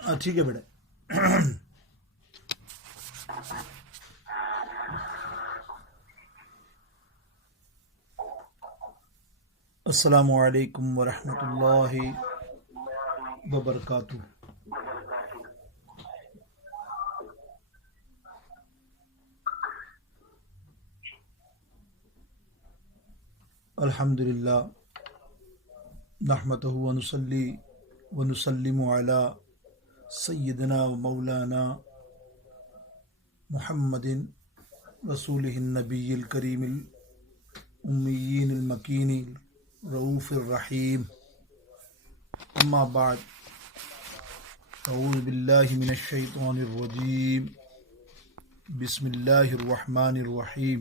ٹھیک ہے بیٹے. السلام علیکم ورحمۃ اللہ وبرکاتہ. الحمد للہ نحمدہ ونصلی ونسلم علی سیدنا و مولانا محمد رسولہ النبی الکریم الامین المکین الرؤوف الرحیم. اما بعد، اعوذ باللہ من الشیطان الرجیم. بسم اللہ الرحمن الرحیم.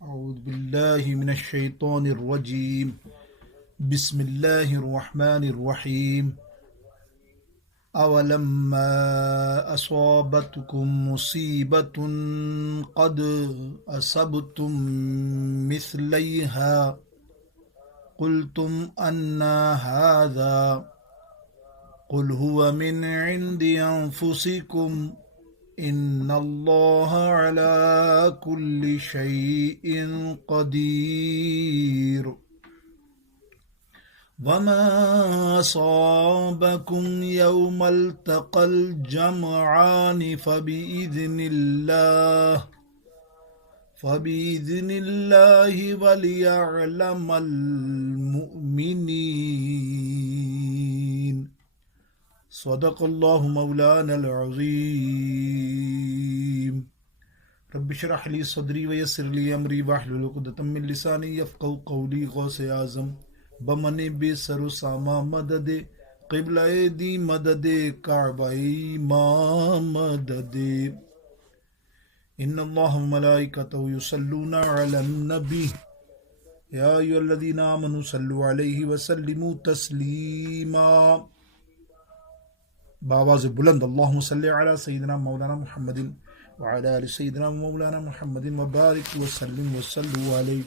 اعوذ باللہ من الشیطان الرجیم. بسم اللہ الرحمن الرحیم. اولما اصابتکم مصیبۃ قد اصبتم مثلیہا قلتم انا ھذا قل هو من عند انفسکم ان اللہ علی کل شیء قدیر. وما اصابکم یوم التقى الجمعان فبإذن اللہ ولیعلم المؤمنین. صدق اللہ مولانا العظیم. رب اشرح لی صدری ویسر لی امری واحلل عقدۃ من لسانی یفقهوا قولی. غوث اعظم بمن بے سر و ساما مدد قبلہ دی مدد کعبہ ماں مدد. ان اللہ و ملائکتہ یصلون علی النبی یا ایھا الذین آمنوا صلوا علیہ وسلموا تسلیما. بآواز بلند اللہم صلی علی سیدنا مولانا محمد وعلی آل سیدنا مولانا محمد وبارک وسلم وصلوا علیہ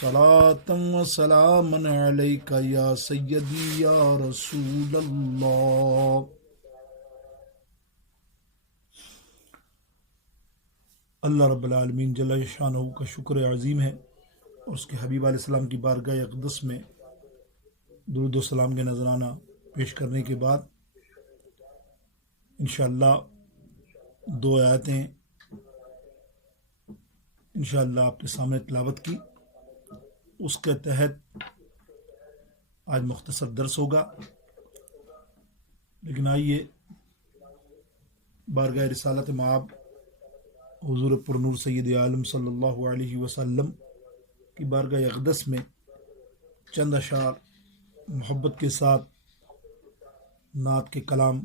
صلاۃ و سلاما علیک یا سیدی یا رسول اللہ. اللہ رب العالمین جل شانہ کا شکر عظیم ہے، اور اس کے حبیب علیہ السلام کی بارگاہ اقدس میں درود و سلام کے نذرانہ پیش کرنے کے بعد انشاءاللہ 2 آیتیں انشاءاللہ آپ کے سامنے تلاوت کی. اس کے تحت آج مختصر درس ہوگا، لیکن آئیے بارگاہ رسالت مآب حضور پرنور سید عالم صلی اللہ علیہ وسلم کی بارگاہ اقدس میں چند اشعار محبت کے ساتھ نعت کے کلام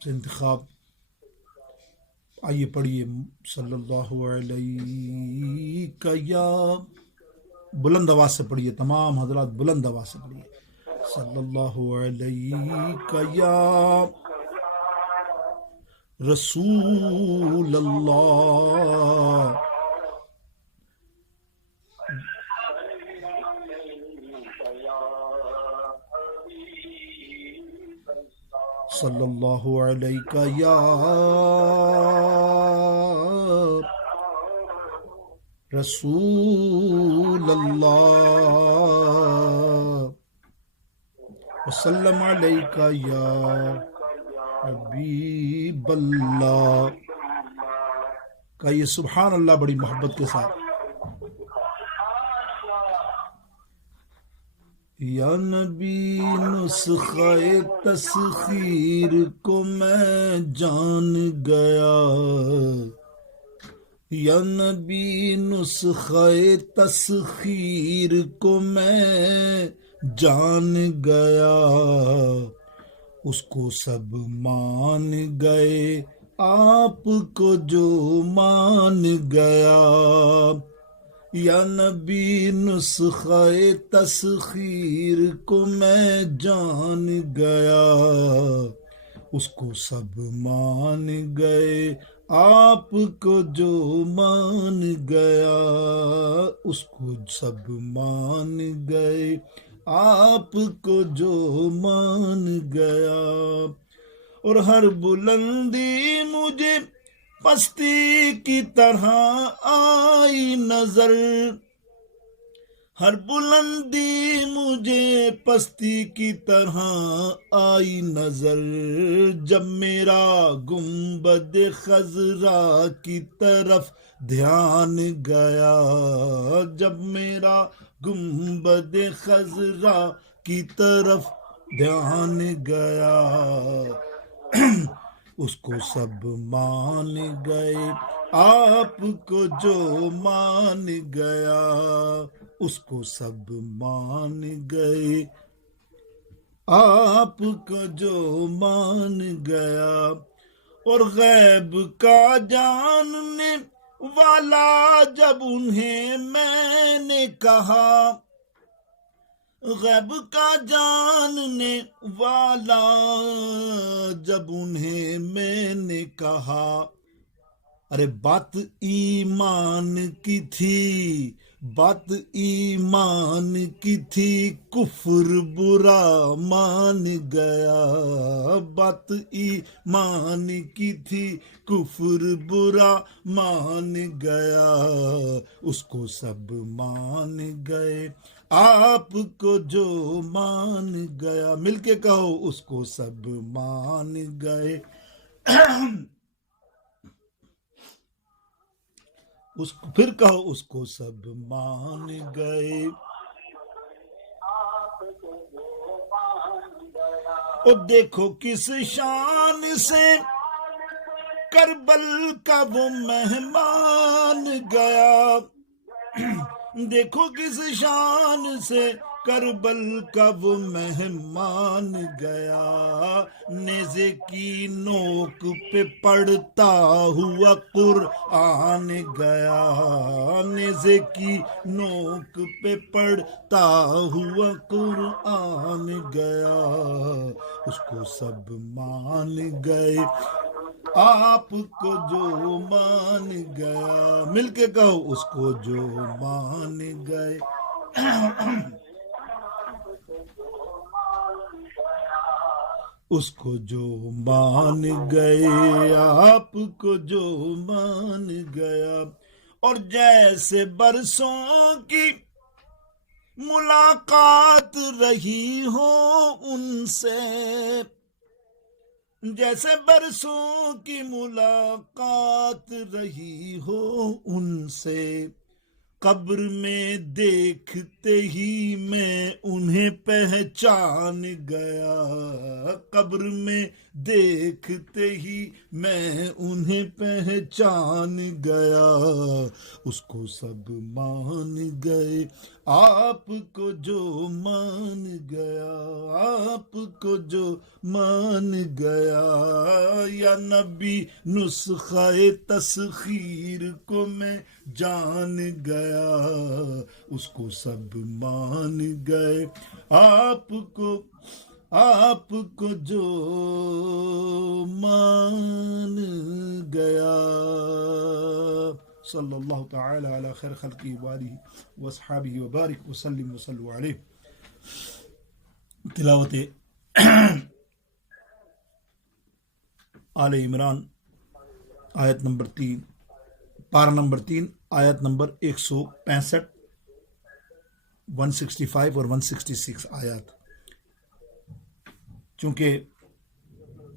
سے انتخاب. آئیے پڑھیے. صلی اللہ علیہ یا، بلند آواز سے پڑھیے، تمام حضرات بلند آواز سے پڑھیے. صلی اللہ علیہ یا رسول اللہ صلی اللہ علیہ یا رسول اللہ وسلم علیہ یا حبیب اللہ. کہیے سبحان اللہ بڑی محبت کے ساتھ. یا نبی نسخہ تسخیر کو میں جان گیا، یا نبی نسخہ تسخیر کو میں جان گیا، اس کو سب مان گئے آپ کو جو مان گیا، یا نبی نسخہ تسخیر کو میں جان گیا، اس کو سب مان گئے، آپ کو جو مان گیا، اس کو سب مان گئے، آپ کو جو مان گیا۔ اور ہر بلندی مجھے پستی کی طرح آئی نظر، ہر بلندی مجھے پستی کی طرح آئی نظر، جب میرا گنبد خضرا کی طرف دھیان گیا، جب میرا گنبد خضرا کی طرف دھیان گیا، اس کو سب مان گئے، آپ کو جو مان گیا، اس کو سب مان گئے، آپ کو جو مان گیا۔ اور غیب کا جاننے والا جب انہیں میں نے کہا، غیب کا جاننے والا جب انہیں میں نے کہا، ارے بات ایمان کی تھی، بات ایمان کی تھی، کفر برا مان گیا، بات ایمان کی تھی، کفر برا مان گیا، اس کو سب مان گئے، آپ کو جو مان گیا۔ مل کے کہو، اس کو سب مان گئے، پھر کہو، اس کو سب مان گئے۔ اور دیکھو کس شان سے کربل کا وہ مہمان گیا، دیکھو کس شان سے کربل کا وہ مہمان گیا، نیزے کی نوک پہ پڑتا ہوا قرآن گیا، نیزے کی نوک پہ پڑتا ہوا قرآن گیا، اس کو سب مان گئے، آپ کو جو مان گیا۔ مل کے کہو، اس کو جو مان گئے، اس کو جو مان گئے، آپ کو جو مان گیا۔ اور جیسے برسوں کی ملاقات رہی ہو ان سے، جیسے برسوں کی ملاقات رہی ہو ان سے، قبر میں دیکھتے ہی میں انہیں پہچان گیا، قبر میں دیکھتے ہی میں انہیں پہچان گیا، اس کو سب مان گئے، آپ کو جو مان گیا، آپ کو جو مان گیا، یا نبی نسخہ تسخیر کو میں جان گیا، اس کو سب مان گئے، آپ کو جو مان گیا۔ صلی اللہ تعالی علی خیر خلقہ وآلہ واصحابہ وبارک وسلم وصلوا علیہ۔ تلاوت آل عمران آیت نمبر 3، پارہ نمبر 3، آیت نمبر 165، 165 اور 166 آیات۔ چونکہ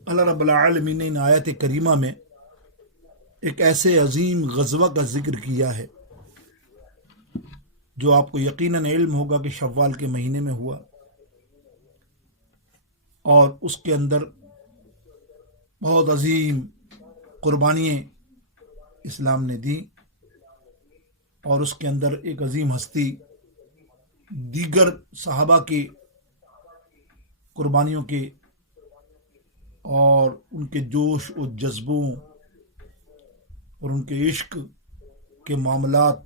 اللہ رب العالمین نے ان آیت کریمہ میں ایک ایسے عظیم غزوہ کا ذکر کیا ہے جو آپ کو یقیناً علم ہوگا کہ شوال کے مہینے میں ہوا، اور اس کے اندر بہت عظیم قربانیاں اسلام نے دی، اور اس کے اندر ایک عظیم ہستی دیگر صحابہ کی قربانیوں کے اور ان کے جوش و جذبوں اور ان کے عشق کے معاملات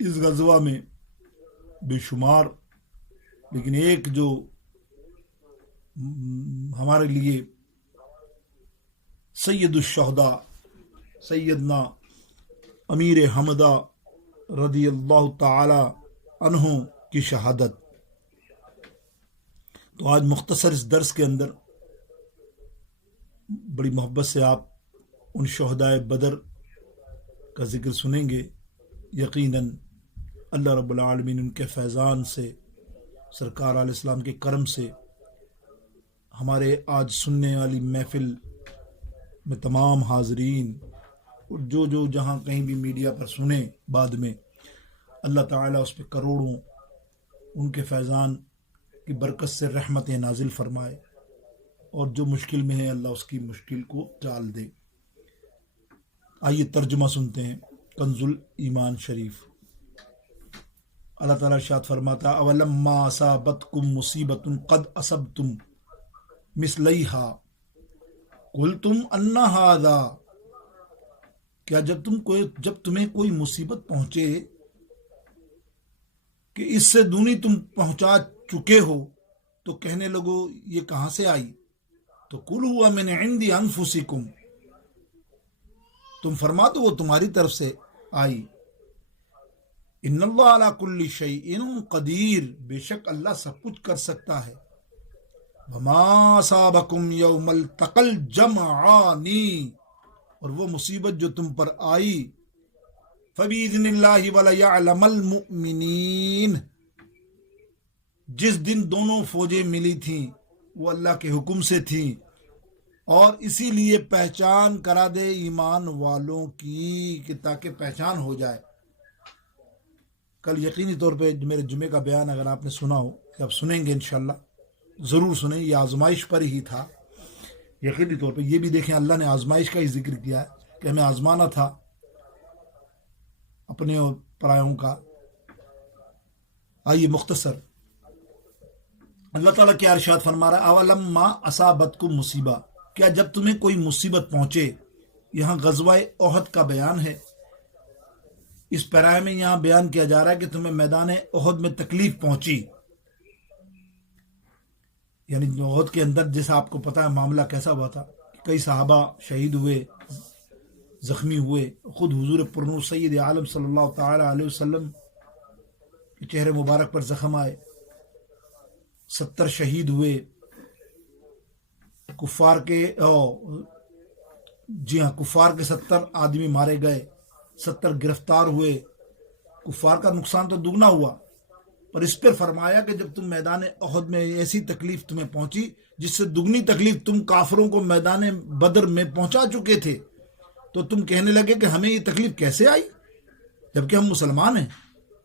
اس غزوہ میں بے شمار، لیکن ایک جو ہمارے لیے سید الشہداء سیدنا امیر حمدہ رضی اللہ تعالی عنہ کی شہادت. تو آج مختصر اس درس کے اندر بڑی محبت سے آپ ان شہدائے بدر کا ذکر سنیں گے. یقیناً اللہ رب العالمین ان کے فیضان سے، سرکار علیہ السلام کے کرم سے ہمارے آج سننے والی محفل میں تمام حاضرین اور جو جہاں کہیں بھی میڈیا پر سنیں بعد میں، اللہ تعالیٰ اس پہ کروڑوں ان کے فیضان کی برکت سے رحمتیں نازل فرمائے، اور جو مشکل میں ہے اللہ اس کی مشکل کو ٹال دے. آئیے ترجمہ سنتے ہیں کنز الایمان شریف. اللہ تعالیٰ ارشاد فرماتا اولما اصابتکم مصیبت قد اصبتم مثلیہا قلتم ان ھذا، کیا جب تمہیں کوئی مصیبت پہنچے کہ اس سے دونی تم پہنچا چکے ہو تو کہنے لگو یہ کہاں سے آئی؟ تو قل ہوا من عند انفسکم، تم فرما دو وہ تمہاری طرف سے آئی. ان اللہ علی کل شیء قدیر، بے شک اللہ سب کچھ کر سکتا ہے. وما اصابکم یوم التقى الجمعان، اور وہ مصیبت جو تم پر آئی فبإذن اللہ ولیعلم المؤمنین، جس دن دونوں فوجیں ملی تھیں وہ اللہ کے حکم سے تھیں، اور اسی لیے پہچان کرا دے ایمان والوں کی، کہ تاکہ پہچان ہو جائے. کل یقینی طور پہ میرے جمعے کا بیان اگر آپ نے سنا ہو، کہ آپ سنیں گے انشاءاللہ، ضرور سنیں، یہ آزمائش پر ہی تھا. یقینی طور پہ یہ بھی دیکھیں اللہ نے آزمائش کا ہی ذکر کیا ہے کہ ہمیں آزمانا تھا اپنے اور پرایوں کا. آئیے مختصر اللہ تعالیٰ کیا ارشاد فرما رہا ہے اولما اصابتکم مصیبہ، کیا جب تمہیں کوئی مصیبت پہنچے. یہاں غزوہ احد کا بیان ہے. اس پیرائے میں یہاں بیان کیا جا رہا ہے کہ تمہیں میدان احد میں تکلیف پہنچی، یعنی احد کے اندر جیسا آپ کو پتا ہے معاملہ کیسا ہوا تھا، کئی صحابہ شہید ہوئے، زخمی ہوئے. خود حضور پرنور سید عالم صلی اللہ تعالی علیہ وسلم کے چہرے مبارک پر زخم آئے، 70 شہید ہوئے. کفار کے 70 آدمی مارے گئے، 70 گرفتار ہوئے. کفار کا نقصان تو دگنا ہوا، پر اس پر فرمایا کہ جب تم میدان احد میں ایسی تکلیف تمہیں پہنچی جس سے دگنی تکلیف تم کافروں کو میدان بدر میں پہنچا چکے تھے، تو تم کہنے لگے کہ ہمیں یہ تکلیف کیسے آئی جبکہ ہم مسلمان ہیں،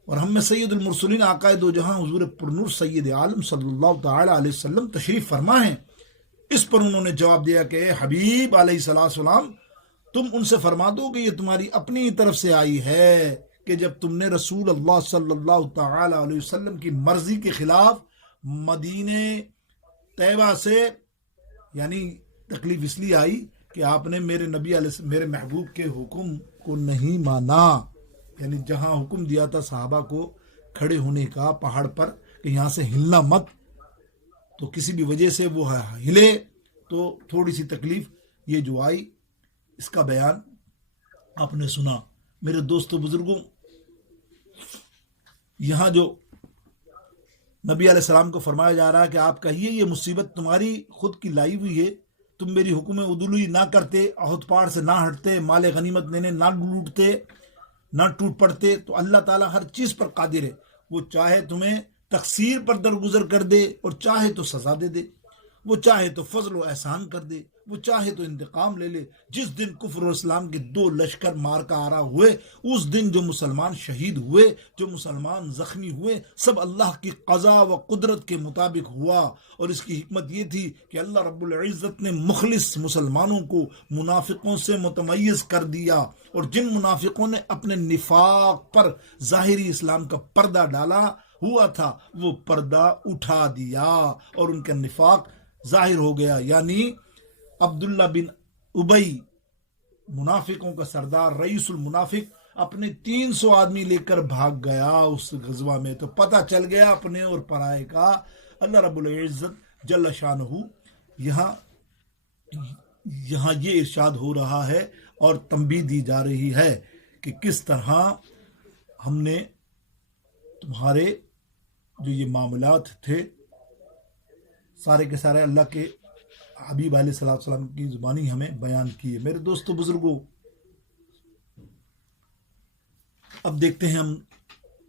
اور ہم میں سید المرسلین آقائے دو جہاں حضور پرنور سید عالم صلی اللہ تعالی علیہ وسلم تشریف فرما ہیں. اس پر انہوں نے جواب دیا کہ اے حبیب علیہ السلام، تم ان سے فرما دو کہ یہ تمہاری اپنی طرف سے آئی ہے، کہ جب تم نے رسول اللہ صلی اللہ تعالی علیہ وسلم کی مرضی کے خلاف مدینہ طیبہ سے، یعنی تکلیف اس لیے آئی کہ آپ نے میرے نبی علیہ میرے محبوب کے حکم کو نہیں مانا. یعنی جہاں حکم دیا تھا صحابہ کو کھڑے ہونے کا پہاڑ پر کہ یہاں سے ہلنا مت، تو کسی بھی وجہ سے وہ ہلے تو تھوڑی سی تکلیف یہ جو آئی، اس کا بیان آپ نے سنا. میرے دوستو بزرگوں، یہاں جو نبی علیہ السلام کو فرمایا جا رہا ہے کہ آپ کہیے یہ مصیبت تمہاری خود کی لائی ہوئی ہے، تم میری حکم عدولی نہ کرتے، احد پہاڑ سے نہ ہٹتے، مال غنیمت لینے نہ لوٹتے، نہ ٹوٹ پڑتے، تو اللہ تعالیٰ ہر چیز پر قادر ہے. وہ چاہے تمہیں تقصیر پر درگزر کر دے اور چاہے تو سزا دے دے، وہ چاہے تو فضل و احسان کر دے، وہ چاہے تو انتقام لے لے. جس دن کفر و اسلام کے 2 لشکر مار کا آرا ہوئے، اس دن جو مسلمان شہید ہوئے، جو مسلمان زخمی ہوئے، سب اللہ کی قضا و قدرت کے مطابق ہوا. اور اس کی حکمت یہ تھی کہ اللہ رب العزت نے مخلص مسلمانوں کو منافقوں سے متمیز کر دیا، اور جن منافقوں نے اپنے نفاق پر ظاہری اسلام کا پردہ ڈالا ہوا تھا، وہ پردہ اٹھا دیا اور ان کا نفاق ظاہر ہو گیا. یعنی عبداللہ بن ابئی منافقوں کا سردار رئیس المنافق اپنے 300 آدمی لے کر بھاگ گیا اس غزوہ میں. تو پتہ چل گیا اپنے اور پرائے کا. اللہ رب العزت جل شانہ یہاں یہ ارشاد ہو رہا ہے اور تنبیہ دی جا رہی ہے کہ کس طرح ہم نے تمہارے جو یہ معاملات تھے سارے کے سارے اللہ کے حبیب علیہ الصلوۃ والسلام کی زبانی ہمیں بیان کیے. میرے دوستو بزرگوں، اب دیکھتے ہیں ہم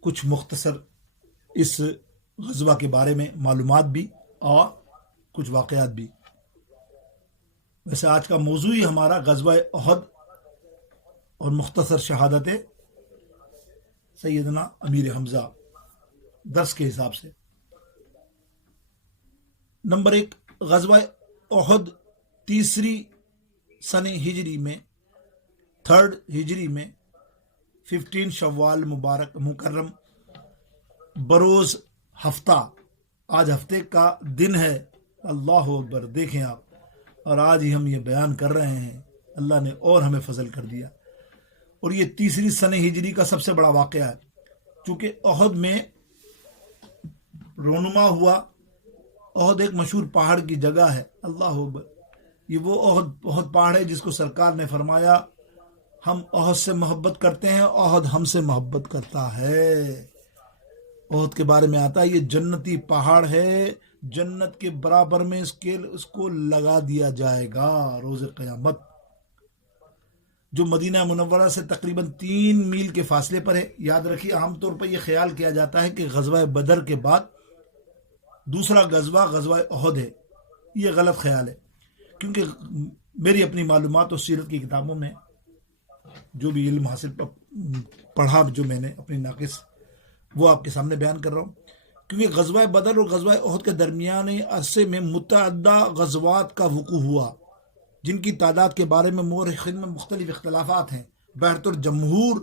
کچھ مختصر اس غزوہ کے بارے میں معلومات بھی اور کچھ واقعات بھی. ویسے آج کا موضوع ہی ہمارا غزوہ احد اور مختصر شہادت سیدنا امیر حمزہ درس کے حساب سے. نمبر 1، غزوہ احد 3 سن ہجری میں 3 ہجری میں 15 شوال مبارک مکرم بروز ہفتہ، آج ہفتے کا دن ہے. اللہ اکبر، دیکھیں آپ، اور آج ہی ہم یہ بیان کر رہے ہیں. اللہ نے اور ہمیں فضل کر دیا. اور یہ 3 سن ہجری کا سب سے بڑا واقعہ ہے، چونکہ احد میں رونما ہوا. احد ایک مشہور پہاڑ کی جگہ ہے. اللہ اکبر، یہ وہ احد پہاڑ ہے جس کو سرکار نے فرمایا ہم احد سے محبت کرتے ہیں، احد ہم سے محبت کرتا ہے. احد کے بارے میں آتا ہے یہ جنتی پہاڑ ہے، جنت کے برابر میں اس کو لگا دیا جائے گا روز قیامت. جو مدینہ منورہ سے تقریباً 3 میل کے فاصلے پر ہے. یاد رکھیے، عام طور پر یہ خیال کیا جاتا ہے کہ غزوہ بدر کے بعد دوسرا غزوہ احد ہے. یہ غلط خیال ہے، کیونکہ میری اپنی معلومات اور سیرت کی کتابوں میں جو بھی علم حاصل پڑھا، جو میں نے اپنی ناقص، وہ آپ کے سامنے بیان کر رہا ہوں. کیونکہ غزوہ بدر اور غزوہ احد کے درمیانے عرصے میں متعدد غزوات کا وقوع ہوا، جن کی تعداد کے بارے میں مورخین میں مختلف اختلافات ہیں. بہرطور جمہور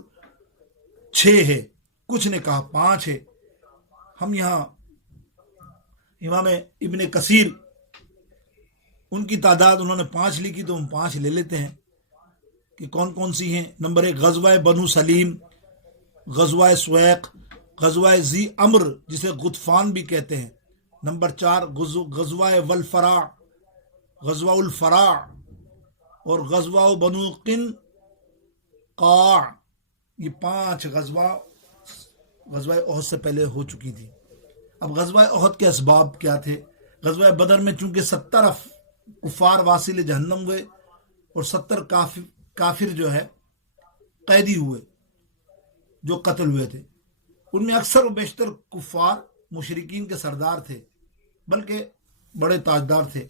6 ہے، کچھ نے کہا 5 ہے. ہم یہاں امام ابن کثیر ان کی تعداد انہوں نے 5 لکھی، تو ہم 5 لے لیتے ہیں کہ کون کون سی ہیں. نمبر 1، غزوہ بنو سلیم، غزوہ سویق، غزوہ ذی امر جسے غطفان بھی کہتے ہیں. نمبر 4، غزوہ والفراع، غزوہ الفراع، اور غزوہ بنو قنقاع. یہ 5 غزوہ احد سے پہلے ہو چکی تھی. اب غزوہ احد کے اسباب کیا تھے؟ غزوہ بدر میں چونکہ 70 کفار واصل جہنم ہوئے اور 70 کافر جو ہے قیدی ہوئے جو قتل ہوئے تھے. ان میں اکثر و بیشتر کفار مشرکین کے سردار تھے، بلکہ بڑے تاجدار تھے.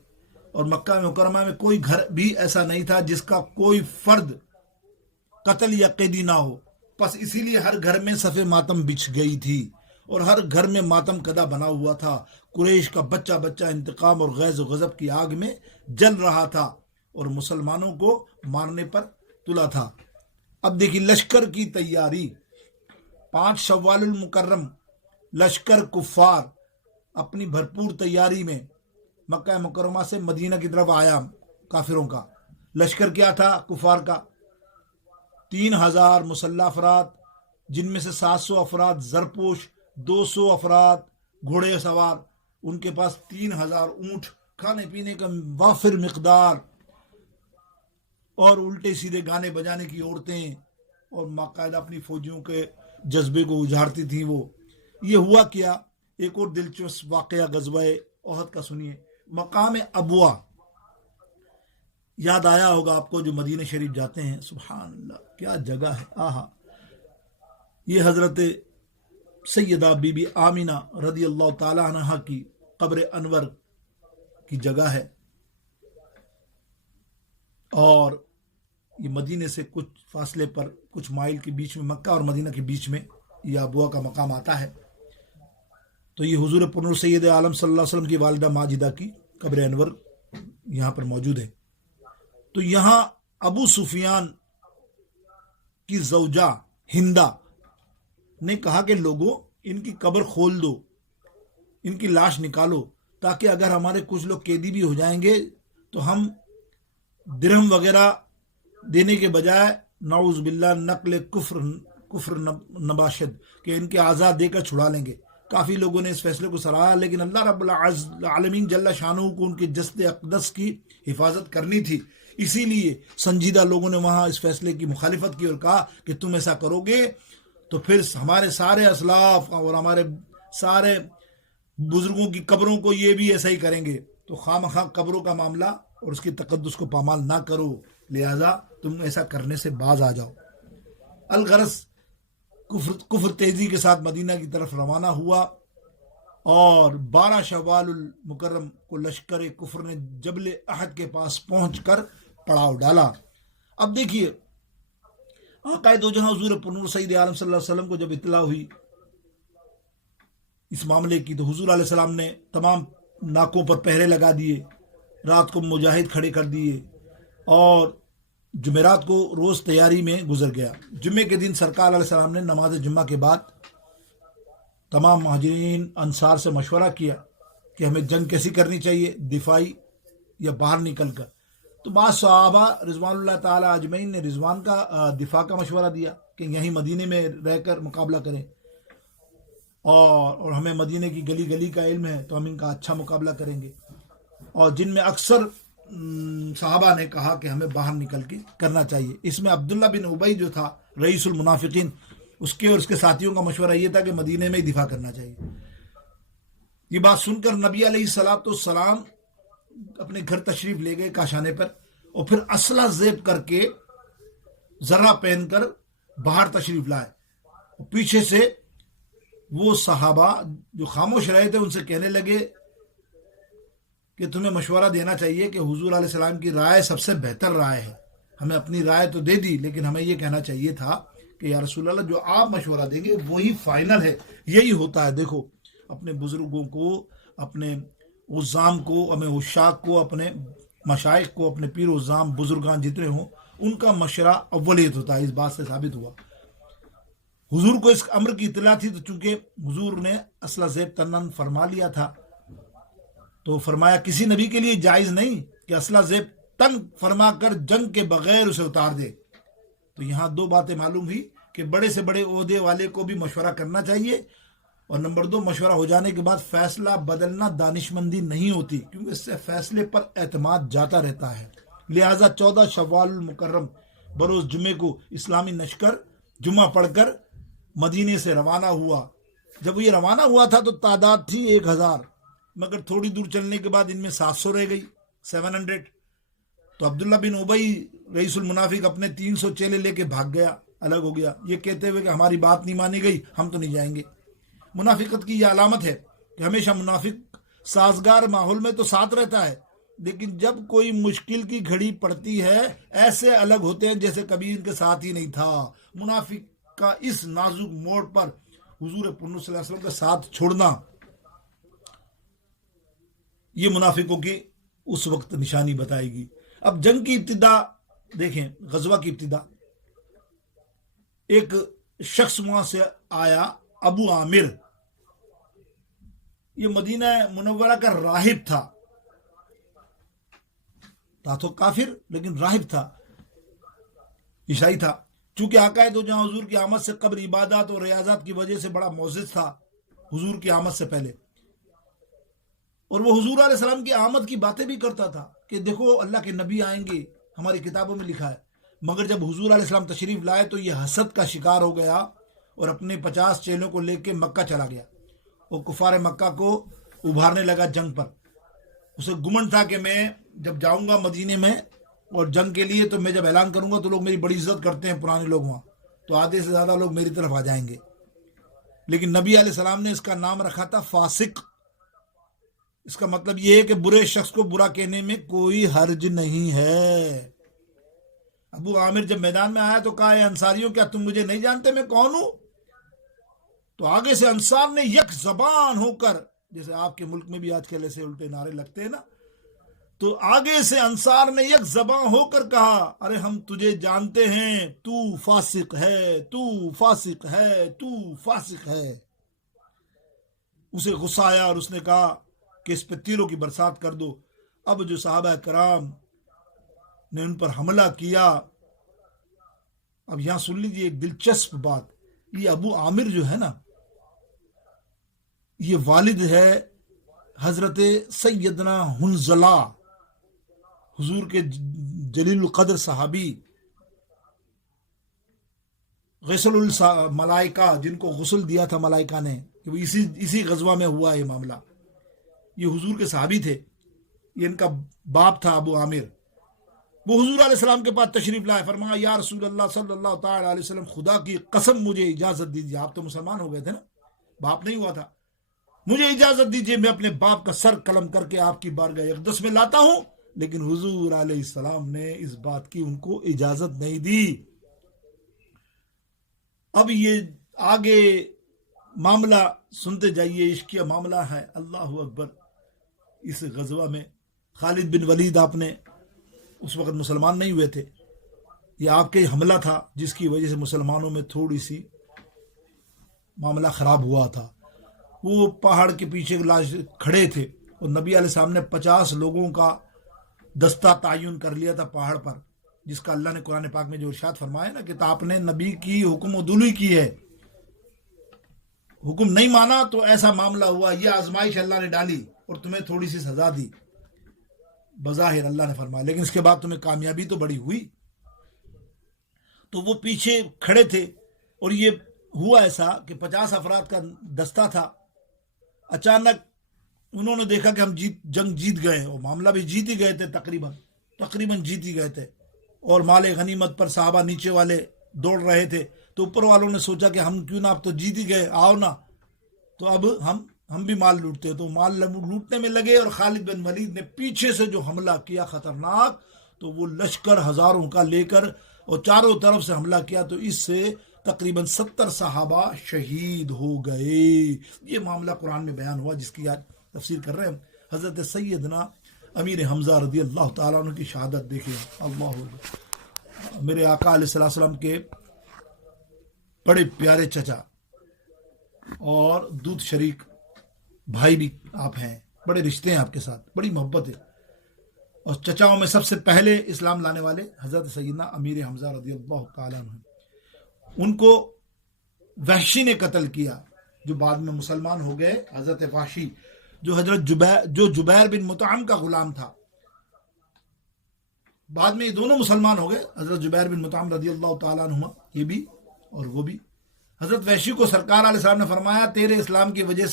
اور مکہ مکرمہ میں کوئی گھر بھی ایسا نہیں تھا جس کا کوئی فرد قتل یا قیدی نہ ہو. پس اسی لیے ہر گھر میں صف ماتم بچھ گئی تھی اور ہر گھر میں ماتم کدا بنا ہوا تھا. قریش کا بچہ بچہ انتقام اور غیظ و غضب کی آگ میں جل رہا تھا اور مسلمانوں کو مارنے پر تلا تھا. اب دیکھیے لشکر کی تیاری. 5 شوال المکرم لشکر کفار اپنی بھرپور تیاری میں مکہ مکرمہ سے مدینہ کی طرف آیا. کافروں کا لشکر کیا تھا؟ کفار کا 3000 مسلح افراد، جن میں سے 700 افراد زرپوش، 200 افراد گھوڑے سوار. ان کے پاس 3000 اونٹ، کھانے پینے کا وافر مقدار، اور الٹے سیدھے گانے بجانے کی عورتیں، اور باقاعدہ اپنی فوجیوں کے جذبے کو اجھارتی تھیں. وہ یہ ہوا کیا؟ ایک اور دلچسپ واقعہ غزوہ احد کا سنیے. مقام ابوا یاد آیا ہوگا آپ کو، جو مدینہ شریف جاتے ہیں. سبحان اللہ، کیا جگہ ہے! آہا، یہ حضرت سیدہ بی بی آمینہ رضی اللہ تعالی عنہ کی قبر انور کی جگہ ہے. اور یہ مدینے سے کچھ فاصلے پر، کچھ مائل کے بیچ میں، مکہ اور مدینہ کے بیچ میں یہ ابوا کا مقام آتا ہے. تو یہ حضور پرنور سید عالم صلی اللہ علیہ وسلم کی والدہ ماجدہ کی قبر انور یہاں پر موجود ہے. تو یہاں ابو سفیان کی زوجہ ہندہ نے کہا کہ لوگوں، ان کی قبر کھول دو، ان کی لاش نکالو، تاکہ اگر ہمارے کچھ لوگ قیدی بھی ہو جائیں گے تو ہم درہم وغیرہ دینے کے بجائے نعوذ باللہ نقل کفر نباشد کہ ان کے آزاد دے کر چھڑا لیں گے. کافی لوگوں نے اس فیصلے کو سراہا، لیکن اللہ رب العالمین جل شانہ کو ان کے جسد اقدس کی حفاظت کرنی تھی، اسی لیے سنجیدہ لوگوں نے وہاں اس فیصلے کی مخالفت کی اور کہا کہ تم ایسا کرو گے تو پھر ہمارے سارے اسلاف اور ہمارے سارے بزرگوں کی قبروں کو یہ بھی ایسا ہی کریں گے، تو خواہ مخواہ قبروں کا معاملہ اور اس کی تقدس کو پامال نہ کرو، لہذا تم ایسا کرنے سے باز آ جاؤ. الغرض کفر تیزی کے ساتھ مدینہ کی طرف روانہ ہوا اور 12 شوال المکرم کو لشکر کفر نے جبل احد کے پاس پہنچ کر پڑاؤ ڈالا. اب دیکھیے آقا دو جہاں حضور پرنور سید عالم صلی اللہ علیہ وسلم کو جب اطلاع ہوئی اس معاملے کی، تو حضور علیہ السلام نے تمام ناکوں پر پہرے لگا دیے، رات کو مجاہد کھڑے کر دیے اور جمعرات کو روز تیاری میں گزر گیا. جمعے کے دن سرکار علیہ السلام نے نماز جمعہ کے بعد تمام مہاجرین انصار سے مشورہ کیا کہ ہمیں جنگ کیسی کرنی چاہیے، دفاعی یا باہر نکل کر. تو بعض صحابہ رضوان اللہ تعالی اجمعین نے رضوان کا دفاع کا مشورہ دیا کہ یہیں مدینے میں رہ کر مقابلہ کریں، اور ہمیں مدینے کی گلی گلی کا علم ہے تو ہم ان کا اچھا مقابلہ کریں گے. اور جن میں اکثر صحابہ نے کہا کہ ہمیں باہر نکل کے کرنا چاہیے. اس میں عبداللہ بن ابی جو تھا رئیس المنافقین، اس کے اور اس کے ساتھیوں کا مشورہ یہ تھا کہ مدینے میں ہی دفاع کرنا چاہیے. یہ بات سن کر نبی علیہ الصلوۃ والسلام اپنے گھر تشریف لے گئے کاشانے پر، اور پھر اسلحہ زیب کر کے ذرہ پہن کر باہر تشریف لائے. اور پیچھے سے وہ صحابہ جو خاموش رہے تھے ان سے کہنے لگے کہ تمہیں مشورہ دینا چاہیے کہ حضور علیہ السلام کی رائے سب سے بہتر رائے ہے، ہمیں اپنی رائے تو دے دی لیکن ہمیں یہ کہنا چاہیے تھا کہ یا رسول اللہ جو آپ مشورہ دیں گے وہی فائنل ہے. یہی ہوتا ہے. دیکھو اپنے بزرگوں کو، اپنے عزام کو، اپنے عشاق کو، اپنے مشائخ کو، اپنے پیر عزام بزرگان جتنے ہوں ان کا مشورہ اولیت ہوتا ہے. اس بات سے ثابت ہوا. حضور کو اس امر کی اطلاع تھی، تو چونکہ حضور نے اسلحہ زیب تنن فرما لیا تھا تو فرمایا کسی نبی کے لیے جائز نہیں کہ اسلحہ زیب تن فرما کر جنگ کے بغیر اسے اتار دے. تو یہاں دو باتیں معلوم ہوئی کہ بڑے سے بڑے عہدے والے کو بھی مشورہ کرنا چاہیے، اور نمبر 2 مشورہ ہو جانے کے بعد فیصلہ بدلنا دانش مندی نہیں ہوتی، کیونکہ اس سے فیصلے پر اعتماد جاتا رہتا ہے. لہٰذا 14 شوال المکرم بروز جمعے کو اسلامی لشکر جمعہ پڑھ کر مدینے سے روانہ ہوا. جب یہ روانہ ہوا تھا تو تعداد تھی 1000، مگر تھوڑی دور چلنے کے بعد ان میں 700 رہ گئی، 700. تو عبداللہ بن ابی رئیس المنافق اپنے 300 چیلے لے کے بھاگ گیا، الگ ہو گیا، یہ کہتے ہوئے کہ ہماری بات نہیں مانی گئی ہم تو نہیں جائیں گے. منافقت کی یہ علامت ہے کہ ہمیشہ منافق سازگار ماحول میں تو ساتھ رہتا ہے، لیکن جب کوئی مشکل کی گھڑی پڑتی ہے ایسے الگ ہوتے ہیں جیسے کبھی ان کے ساتھ ہی نہیں تھا. منافق کا اس نازک موڑ پر حضور پرنور صلی اللہ علیہ وسلم کا ساتھ چھوڑنا یہ منافقوں کی اس وقت نشانی بتائے گی. اب جنگ کی ابتدا دیکھیں، غزوہ کی ابتدا ایک شخص وہاں سے آیا، ابو عامر. یہ مدینہ منورہ کا راہب تھا تو کافر لیکن راہب تھا، عیسائی تھا. چونکہ آقا دو جہاں حضور کی آمد سے قبل عبادات اور ریاضات کی وجہ سے بڑا معزز تھا حضور کی آمد سے پہلے، اور وہ حضور علیہ السلام کی آمد کی باتیں بھی کرتا تھا کہ دیکھو اللہ کے نبی آئیں گے، ہماری کتابوں میں لکھا ہے. مگر جب حضور علیہ السلام تشریف لائے تو یہ حسد کا شکار ہو گیا اور اپنے 50 چیلوں کو لے کے مکہ چلا گیا اور کفار مکہ کو ابھارنے لگا جنگ پر. اسے گمن تھا کہ میں جب جاؤں گا مدینے میں اور جنگ کے لیے تو میں جب اعلان کروں گا تو لوگ میری بڑی عزت کرتے ہیں، پرانے لوگ وہاں، تو آدھے سے زیادہ لوگ میری طرف آ جائیں گے. لیکن نبی علیہ السلام نے اس کا نام رکھا تھا فاسق. اس کا مطلب یہ ہے کہ برے شخص کو برا کہنے میں کوئی حرج نہیں ہے. ابو عامر جب میدان میں آیا تو کہا اے انصاریوں کیا تم مجھے نہیں جانتے میں کون ہوں؟ تو آگے سے انصار نے یک زبان ہو کر، جیسے آپ کے ملک میں بھی آج کل ایسے الٹے نعرے لگتے ہیں نا، تو آگے سے انصار نے یک زبان ہو کر کہا ارے ہم تجھے جانتے ہیں، تو فاسق ہے، تو فاسق ہے، تو فاسق ہے. اسے غصہ آیا اور اس نے کہا کہ اس پہ تیروں کی برسات کر دو. اب جو صحابہ کرام نے ان پر حملہ کیا. اب یہاں سن لیجیے ایک دلچسپ بات. یہ ابو عامر جو ہے نا، یہ والد ہے حضرت سیدنا حنظلہ، حضور کے جلیل القدر صحابی، غسل الملائکہ، جن کو غسل دیا تھا ملائکہ نے، کہ وہ اسی غزوہ میں ہوا یہ معاملہ. یہ حضور کے صحابی تھے. یہ ان کا باپ تھا ابو عامر. وہ حضور علیہ السلام کے پاس تشریف لائے. فرمایا یا رسول اللہ صلی اللہ تعالی علیہ وسلم، خدا کی قسم مجھے اجازت دیجیے. آپ تو مسلمان ہو گئے تھے نا، باپ نہیں ہوا تھا. مجھے اجازت دیجیے، میں اپنے باپ کا سر قلم کر کے آپ کی بارگاہ اقدس میں لاتا ہوں. لیکن حضور علیہ السلام نے اس بات کی ان کو اجازت نہیں دی. اب یہ آگے معاملہ سنتے جائیے. عشقیہ معاملہ ہے. اللہ اکبر. اس غزوہ میں خالد بن ولید، آپ نے اس وقت مسلمان نہیں ہوئے تھے، یہ آپ کے حملہ تھا جس کی وجہ سے مسلمانوں میں تھوڑی سی معاملہ خراب ہوا تھا. وہ پہاڑ کے پیچھے کھڑے تھے اور نبی علیہ السلام نے 50 لوگوں کا دستہ تعین کر لیا تھا پہاڑ پر، جس کا اللہ نے قرآن پاک میں جو ارشاد فرمایا نا کہ آپ نے نبی کی حکم عدولی کی ہے، حکم نہیں مانا تو ایسا معاملہ ہوا. یہ آزمائش اللہ نے ڈالی اور تمہیں تھوڑی سی سزا دی بظاہر، اللہ نے فرمایا، لیکن اس کے بعد تمہیں کامیابی تو بڑی ہوئی. تو وہ پیچھے کھڑے تھے اور یہ ہوا ایسا کہ 50 افراد کا دستہ تھا. اچانک انہوں نے دیکھا کہ ہم جنگ جیت گئے، اور معاملہ بھی جیت ہی گئے تھے، تقریباً جیت ہی گئے تھے. اور مال غنیمت پر صحابہ نیچے والے دوڑ رہے تھے. تو اوپر والوں نے سوچا کہ ہم کیوں نہ، اب تو جیت ہی گئے، آؤ نا، تو اب ہم بھی مال لوٹتے. تو مال لوٹنے میں لگے. اور خالد بن ولید نے پیچھے سے جو حملہ کیا خطرناک، تو وہ لشکر ہزاروں کا لے کر اور چاروں طرف سے حملہ کیا. تو اس سے تقریباً 70 صحابہ شہید ہو گئے. یہ معاملہ قرآن میں بیان ہوا جس کی آج تفسیر کر رہے ہیں. حضرت سیدنا امیر حمزہ رضی اللہ تعالیٰ عنہ کی شہادت دیکھیں. اللہ، میرے آقا علیہ السلام کے بڑے پیارے چچا اور دودھ شریک بھائی بھی آپ ہیں، بڑے رشتے ہیں آپ کے ساتھ، بڑی محبت ہے. اور چچاؤں میں سب سے پہلے اسلام لانے والے حضرت سیدنا امیر حمزہ رضی اللہ تعالیٰ عنہ. ان کو وحشی نے قتل کیا، جو بعد میں مسلمان ہو گئے. حضرت وحشی جو جبیر بن مطعم کا غلام تھا، بعد میں یہ دونوں مسلمان ہو گئے. حضرت جبیر بن مطعم رضی اللہ تعالیٰ عنہ، یہ بھی اور وہ بھی. حضرت وحشی کو سرکار علیہ السلام نے فرمایا تیرے اسلام کی وجہ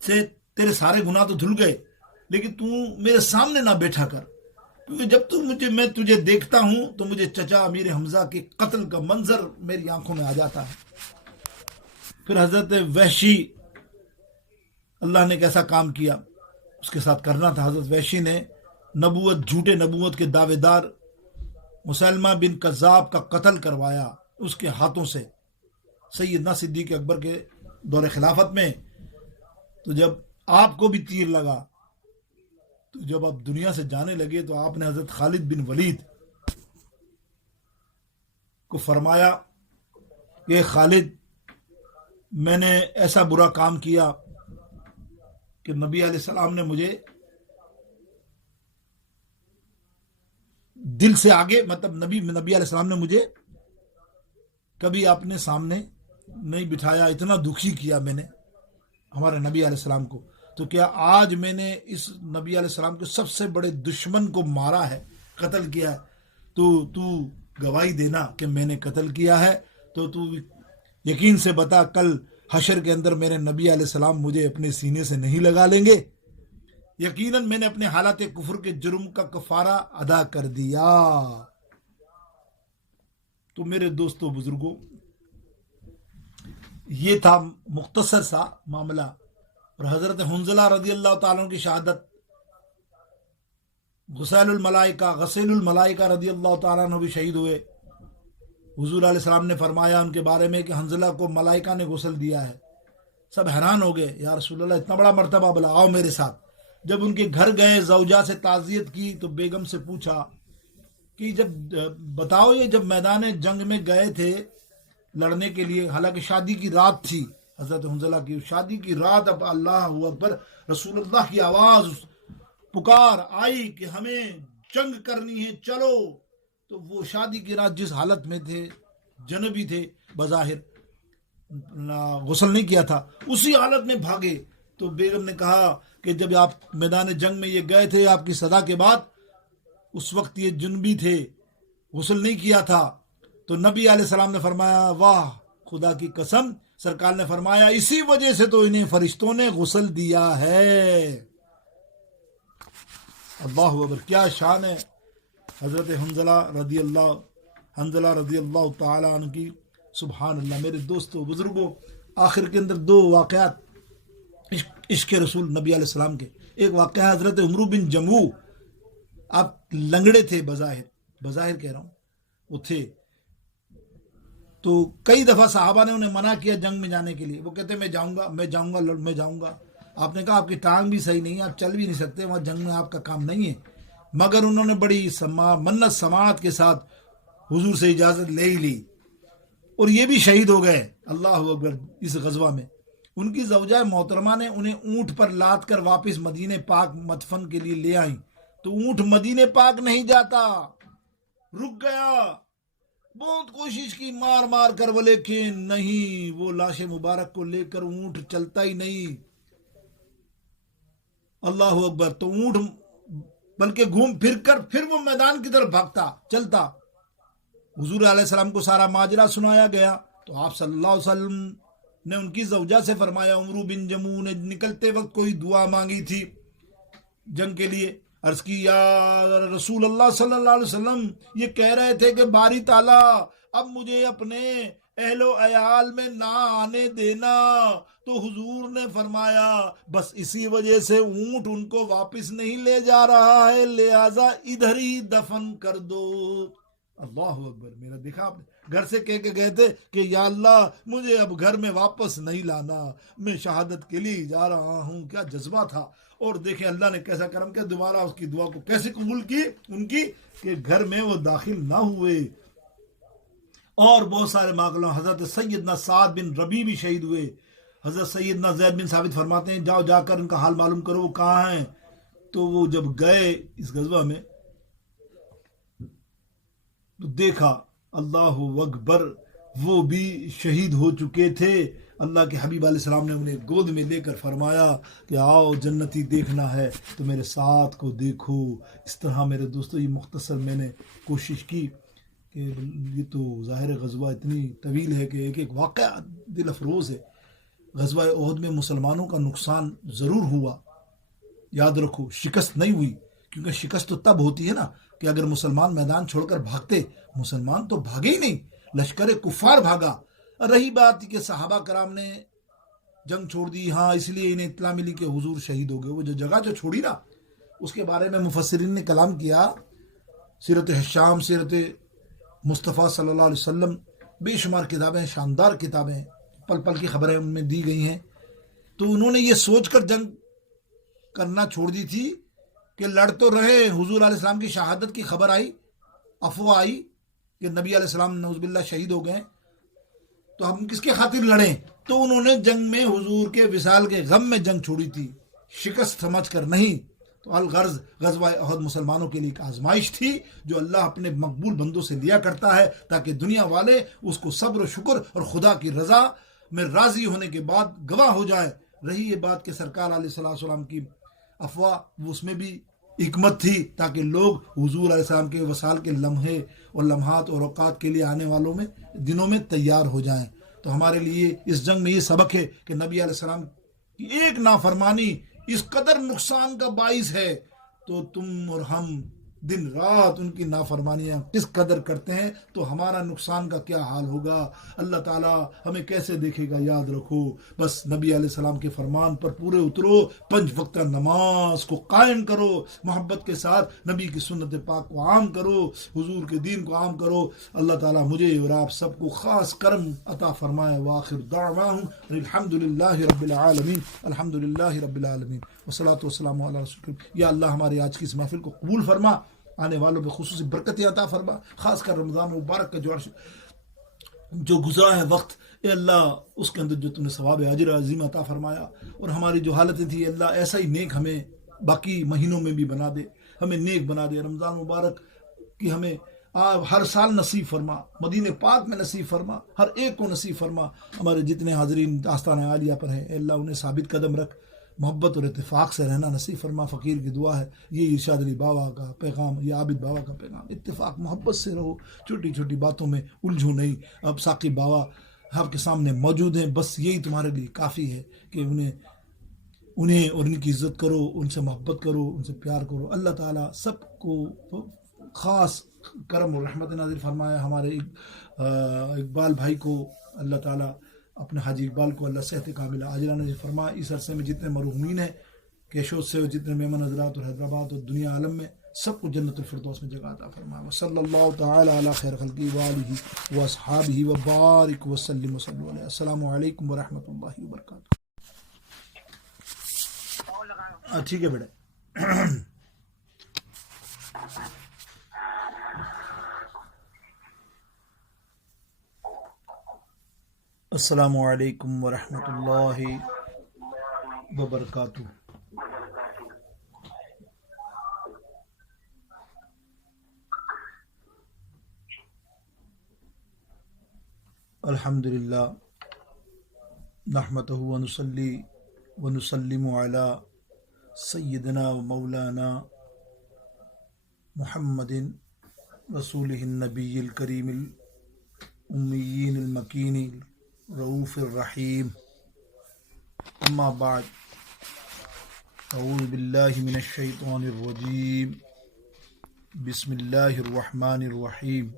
سے تیرے سارے گناہ تو دھل گئے، لیکن تو میرے سامنے نہ بیٹھا کر، کیونکہ جب میں تجھے دیکھتا ہوں تو مجھے چچا امیر حمزہ کے قتل کا منظر میری آنکھوں میں آ جاتا ہے. پھر حضرت وحشی، اللہ نے کیسا کام کیا اس کے ساتھ کرنا تھا. حضرت وحشی نے جھوٹے نبوت کے دعوے دار مسلمہ بن کذاب کا قتل کروایا اس کے ہاتھوں سے سیدنا صدیق اکبر کے دور خلافت میں. تو جب آپ کو بھی تیر لگا، تو جب آپ دنیا سے جانے لگے، تو آپ نے حضرت خالد بن ولید کو فرمایا کہ خالد، میں نے ایسا برا کام کیا کہ نبی علیہ السلام نے مجھے دل سے آگے، مطلب نبی علیہ السلام نے مجھے کبھی اپنے سامنے نہیں بٹھایا، اتنا دکھی کیا میں نے ہمارے نبی علیہ السلام کو. تو کیا آج میں نے اس نبی علیہ السلام کے سب سے بڑے دشمن کو مارا ہے، قتل کیا ہے، تو گواہی دینا کہ میں نے قتل کیا ہے. تو یقین سے بتا کل حشر کے اندر میرے نبی علیہ السلام مجھے اپنے سینے سے نہیں لگا لیں گے. یقیناً میں نے اپنے حالات کفر کے جرم کا کفارہ ادا کر دیا. تو میرے دوستو بزرگوں، یہ تھا مختصر سا معاملہ. اور حضرت حنظلہ رضی اللہ تعالیٰ عنہ کی شہادت، غسیل الملائکہ رضی اللہ تعالیٰ عنہ بھی شہید ہوئے. حضور علیہ السلام نے فرمایا ان کے بارے میں کہ حنظلہ کو ملائکہ نے غسل دیا ہے. سب حیران ہو گئے، یا رسول اللہ اتنا بڑا مرتبہ، بلا آؤ میرے ساتھ. جب ان کے گھر گئے، زوجہ سے تعزیت کی، تو بیگم سے پوچھا کہ بتاؤ یہ جب میدان جنگ میں گئے تھے لڑنے کے لیے، حالانکہ شادی کی رات تھی حضرت حنظلہ کی، شادی کی رات، اب اللہ اکبر، رسول اللہ کی آواز پکار آئی کہ ہمیں جنگ کرنی ہے چلو. تو وہ شادی کی رات جس حالت میں تھے، جنبی تھے بظاہر، غسل نہیں کیا تھا، اسی حالت میں بھاگے. تو بیگم نے کہا کہ جب آپ میدان جنگ میں یہ گئے تھے آپ کی صدا کے بعد، اس وقت یہ جنبی تھے، غسل نہیں کیا تھا. تو نبی علیہ السلام نے فرمایا واہ خدا کی قسم، سرکار نے فرمایا اسی وجہ سے تو انہیں فرشتوں نے غسل دیا ہے. اللہ اکبر، کیا شان ہے حضرت حنظلہ رضی اللہ تعالی عنہ کی. سبحان اللہ. میرے دوستوں بزرگوں، آخر کے اندر دو واقعات عشق رسول نبی علیہ السلام کے. ایک واقعہ حضرت عمرو بن جموع، آپ لنگڑے تھے بظاہر کہہ رہا ہوں، وہ تھے. تو کئی دفعہ صحابہ نے انہیں منع کیا جنگ میں جانے کے لیے. وہ کہتے میں جاؤں گا. آپ نے کہا آپ کی ٹانگ بھی صحیح نہیں ہے، آپ چل بھی نہیں سکتے، وہاں جنگ میں آپ کا کام نہیں ہے. مگر انہوں نے بڑی منت سماعت کے ساتھ حضور سے اجازت لے ہی لی، اور یہ بھی شہید ہو گئے. اللہ اکبر. اس غزوہ میں ان کی زوجہ محترمہ نے انہیں اونٹ پر لاد کر واپس مدینہ پاک مدفن کے لیے لے آئیں. تو اونٹ مدینہ پاک نہیں جاتا، رک گیا. بہت کوشش کی مار کر، وہ لیکن نہیں، وہ لاش مبارک کو لے کر اونٹ چلتا ہی نہیں. اللہ اکبر. تو اونٹ بلکہ گھوم پھر کر پھر وہ میدان کی طرف بھاگتا چلتا. حضور علیہ السلام کو سارا ماجرا سنایا گیا. تو آپ صلی اللہ علیہ وسلم نے ان کی زوجہ سے فرمایا، عمرو بن جموع نے نکلتے وقت کوئی دعا مانگی تھی جنگ کے لیے. عرض کی یا رسول اللہ صلی اللہ علیہ وسلم، یہ کہہ رہے تھے کہ باری تعالیٰ اب مجھے اپنے اہل و عیال میں نہ آنے دینا. تو حضور نے فرمایا بس اسی وجہ سے اونٹ ان کو واپس نہیں لے جا رہا ہے، لہذا ادھر ہی دفن کر دو. اللہ اکبر. میرا دیکھا آپ نے، گھر سے کہہ کے گئے تھے کہ یا اللہ مجھے اب گھر میں واپس نہیں لانا، میں شہادت کے لیے جا رہا ہوں. کیا جذبہ تھا. اور دیکھیں اللہ نے کیسا کرم کیا، دوبارہ اس کی دعا کو کیسے قبول کی ان کی، کہ گھر میں وہ داخل نہ ہوئے. اور بہت سارے معاملات، حضرت سیدنا سعد بن ربیع بھی شہید ہوئے. حضرت سیدنا زید بن ثابت فرماتے ہیں جاؤ جا کر ان کا حال معلوم کرو وہ کہاں ہیں. تو وہ جب گئے اس غزوہ میں تو دیکھا اللہ اکبر وہ بھی شہید ہو چکے تھے. اللہ کے حبیب علیہ السلام نے انہیں گود میں لے کر فرمایا کہ آؤ جنتی دیکھنا ہے تو میرے ساتھ کو دیکھو. اس طرح میرے دوستو یہ مختصر میں نے کوشش کی کہ یہ تو ظاہر غزوہ اتنی طویل ہے کہ ایک ایک واقعہ دل افروز ہے. غزوہ احد میں مسلمانوں کا نقصان ضرور ہوا، یاد رکھو شکست نہیں ہوئی، کیونکہ شکست تو تب ہوتی ہے نا کہ اگر مسلمان میدان چھوڑ کر بھاگتے. مسلمان تو بھاگے ہی نہیں، لشکر کفار بھاگا. رہی بات کہ صحابہ کرام نے جنگ چھوڑ دی، ہاں اس لیے انہیں اطلاع ملی کہ حضور شہید ہو گئے. وہ جو جگہ جو چھوڑی نا اس کے بارے میں مفسرین نے کلام کیا. سیرت ہشام، سیرت مصطفیٰ صلی اللہ علیہ وسلم، بے شمار کتابیں، شاندار کتابیں، پل پل کی خبریں ان میں دی گئی ہیں. تو انہوں نے یہ سوچ کر جنگ کرنا چھوڑ دی تھی کہ لڑ تو رہے، حضور علیہ السلام کی شہادت کی خبر آئی، افواہ آئی کہ نبی علیہ السلام نعوذ باللہ شہید ہو گئے، تو ہم کس کے خاطر لڑیں. تو انہوں نے جنگ میں حضور کے وصال کے غم میں جنگ چھوڑی تھی، شکست سمجھ کر نہیں. تو الغرض غزوہ احد مسلمانوں کے لیے ایک آزمائش تھی جو اللہ اپنے مقبول بندوں سے لیا کرتا ہے تاکہ دنیا والے اس کو صبر و شکر اور خدا کی رضا میں راضی ہونے کے بعد گواہ ہو جائے. رہی یہ بات کہ سرکار علیہ السلام کی افواہ، وہ اس میں بھی حکمت تھی تاکہ لوگ حضور علیہ السلام کے وصال کے لمحے اور لمحات اور اوقات کے لیے آنے والوں میں دنوں میں تیار ہو جائیں. تو ہمارے لیے اس جنگ میں یہ سبق ہے کہ نبی علیہ السلام کی ایک نافرمانی اس قدر نقصان کا باعث ہے، تو تم اور ہم دن رات ان کی نافرمانیاں کس قدر کرتے ہیں تو ہمارا نقصان کا کیا حال ہوگا. اللہ تعالیٰ ہمیں کیسے دیکھے گا. یاد رکھو بس نبی علیہ السلام کے فرمان پر پورے اترو، 5 وقتہ نماز کو قائم کرو، محبت کے ساتھ نبی کی سنت پاک کو عام کرو، حضور کے دین کو عام کرو. اللہ تعالیٰ مجھے اور آپ سب کو خاص کرم عطا فرمائے. وآخر دعواہم الحمدللہ رب العالمین، الحمدللہ رب العالمین، والصلاة والسلام علی رسول اللہ. یا اللہ ہماری آج کی اس محفل کو قبول فرما، آنے والوں پہ خصوصی برکت عطا فرما، خاص کر رمضان مبارک کا جو گزرا ہے وقت، اے اللہ اس کے اندر جو تم نے ثواب اجر عظیم عطا فرمایا، اور ہماری جو حالتیں تھی اللہ ایسا ہی نیک ہمیں باقی مہینوں میں بھی بنا دے. ہمیں نیک بنا دے. رمضان مبارک کی ہمیں ہر سال نصیب فرما, مدینہ پاک میں نصیب فرما, ہر ایک کو نصیب فرما. ہمارے جتنے حاضرین آستانہ عالیہ پر ہیں, اے اللہ انہیں ثابت قدم رکھ, محبت اور اتفاق سے رہنا نصیب فرما. فقیر کی دعا ہے, یہ ارشاد علی بابا کا پیغام, یہ عابد بابا کا پیغام, اتفاق محبت سے رہو, چھوٹی چھوٹی باتوں میں الجھو نہیں. اب ثاقب بابا آپ کے سامنے موجود ہیں, بس یہی تمہارے لیے کافی ہے کہ انہیں اور ان کی عزت کرو, ان سے محبت کرو, ان سے پیار کرو. اللہ تعالیٰ سب کو خاص کرم اور رحمت نازل فرمایا. ہمارے اقبال بھائی کو اللہ تعالیٰ, اپنے حاجی اقبال کو اللہ صحت کاملہ عاجلہ نازل فرمایا. اس عرصے میں جتنے مرحومین ہیں کیشور سے, اور جتنے مہمان حضرات اور حیدرآباد اور دنیا عالم میں, سب کو جنت الفردوس میں جگہ عطا فرمایا. وصلی اللہ تعالی علی خیر خلقہ وآلہ واصحابہ وبارک وسلم وصلوا علیہ. السلام علیکم ورحمۃ اللہ وبرکاتہ. ٹھیک ہے بیٹا. السلام علیکم ورحمۃ اللہ وبرکاتہ. الحمدللہ نحمدہ ونصلی ونسلم علی سیدنا و مولانا محمد رسولہ النبی الکریم الأمین المکین الرؤوف الرحیم. اما بعد, اعوذ باللہ من الشیطان الرجیم, بسم اللہ الرحمن الرحیم.